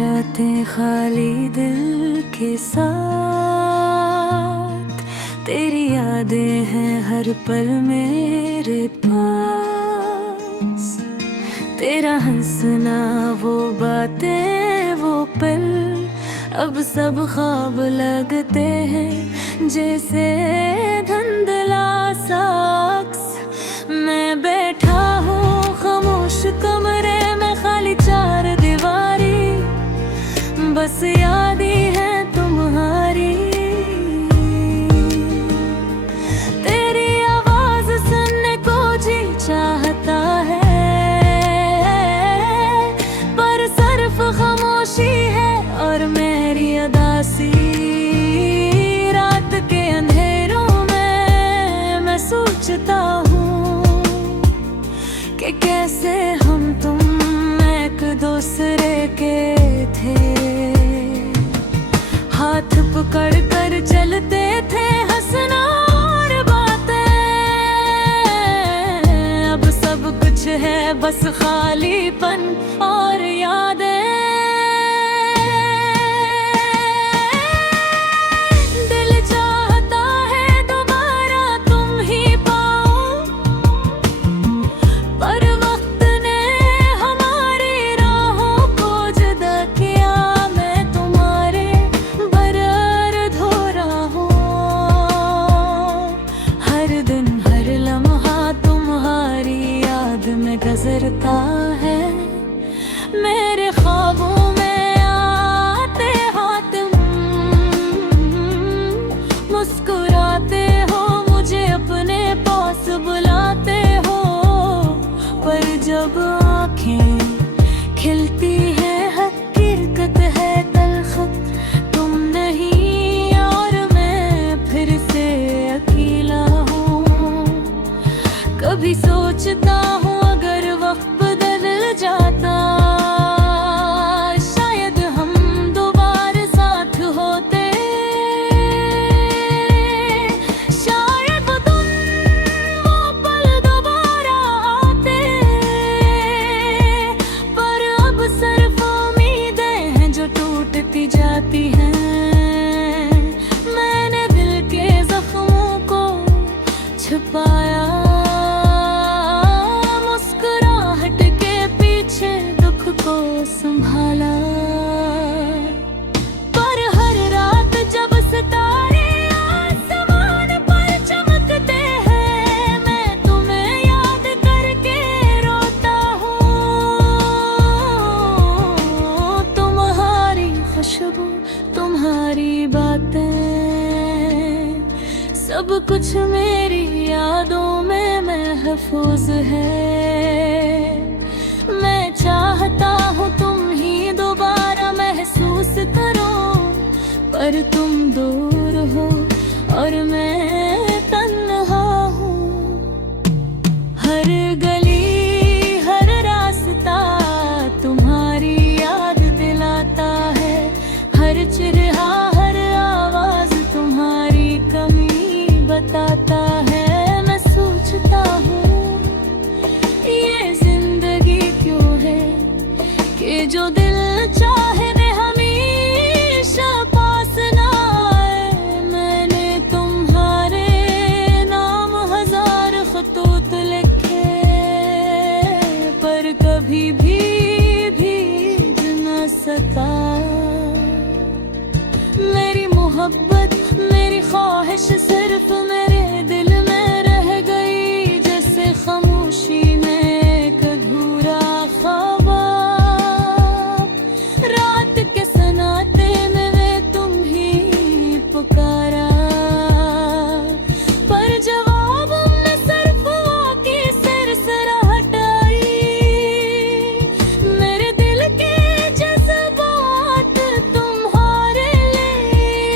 रातें खाली दिल के साथ, तेरी यादें हैं हर पल मेरे पास। तेरा हंसना, वो बातें, वो पल, अब सब ख्वाब लगते हैं जैसे धुंधला सा अक्स। मैं बैठा हूँ खामोश कमरे में, खाली चार दीवारी, बस याद ही है तुम्हारी। तेरी आवाज सुनने को जी चाहता है, पर सिर्फ खामोशी है और मेरी उदासी। रात के अंधेरों में मैं सोचता हूँ कि कैसे हम तुम एक दूसरे के थे। हाथ पकड़ कर चलते थे, हंसना और बातें। अब सब कुछ है बस खालीपन और यादें। दिल चाहता है दोबारा तुम ही पाओ, पर वक्त ने हमारी राहों को जुदा किया। मैं तुम्हारे बरर धो रहा हूँ, हर दिन हर लम्हा तुम्हारी याद में गुजरता है। मेरे ख्वाबों में आते हो तुम, मुस्कुराते हो, मुझे अपने पास बुलाते हो। पर जब आँखें खिलती है, हकीकत है तलखत, तुम नहीं और मैं फिर से अकेला हूँ। कभी सोचता हूँ अगर वक्त बदल जाता, शायद हम दोबारा साथ होते। शायद वो दिन, वो पल दोबारा आते। पर अब सिर्फ उम्मीदें हैं जो टूटती जाती हैं। मैंने दिल के जख्मों को छुपाया, मुस्कुराहट के पीछे दुख को संभाला। पर हर रात जब सितारे आसमान पर चमकते हैं, मैं तुम्हें याद करके रोता हूँ। तुम्हारी खुशबू, तुम्हारी बातें, सब कुछ मेरी यादों में महफूज है। मैं चाहता हूँ तुम ही दोबारा महसूस करो, पर तुम दूर हो और मैं तन्हा हूँ। हर गली, हर रास्ता तुम्हारी याद दिलाता है। हर चिरहा, हर आवाज तुम्हारी कमी बताता है। मैं सोचता हूँ ये जिंदगी क्यों है कि जो दिल चाहे वे हमेशा पास ना आए। मैंने तुम्हारे नाम हजार खतूत लिखे, पर कभी भी भीज न सका। मेरी मोहब्बत, मेरी ख्वाहिश सिर्फ मेरे दिल में रह गई, जैसे खामोशी में एक अधूरा ख्वाब। रात के सन्नाटे में मैं तुम ही पुकारा, पर जवाब में सिर्फ वो की सिरसराहट आई। मेरे दिल के जज्बात तुम्हारे लिए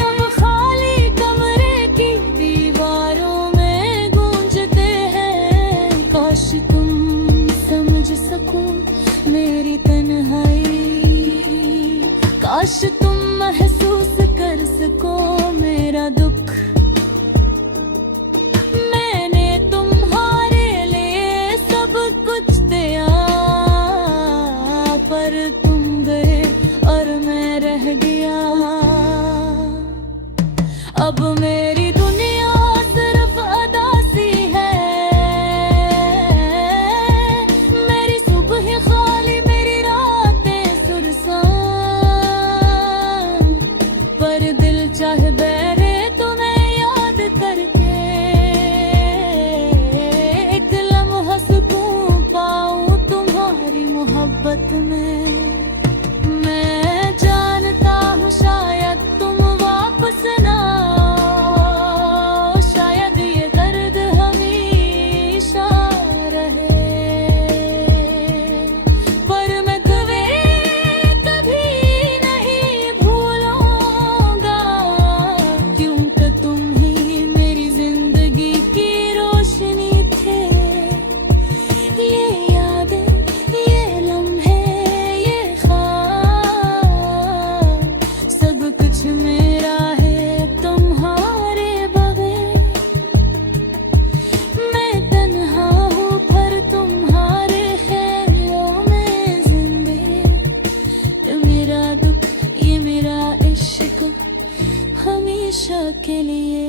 अब खाली कमरे की दीवारों में गूंजते हैं। काश तुम समझ सको मेरी तन्हाई, काश तुम महसूस कर सको मेरा दुख। मैंने तुम्हारे लिए सब कुछ दिया, पर तुम के लिए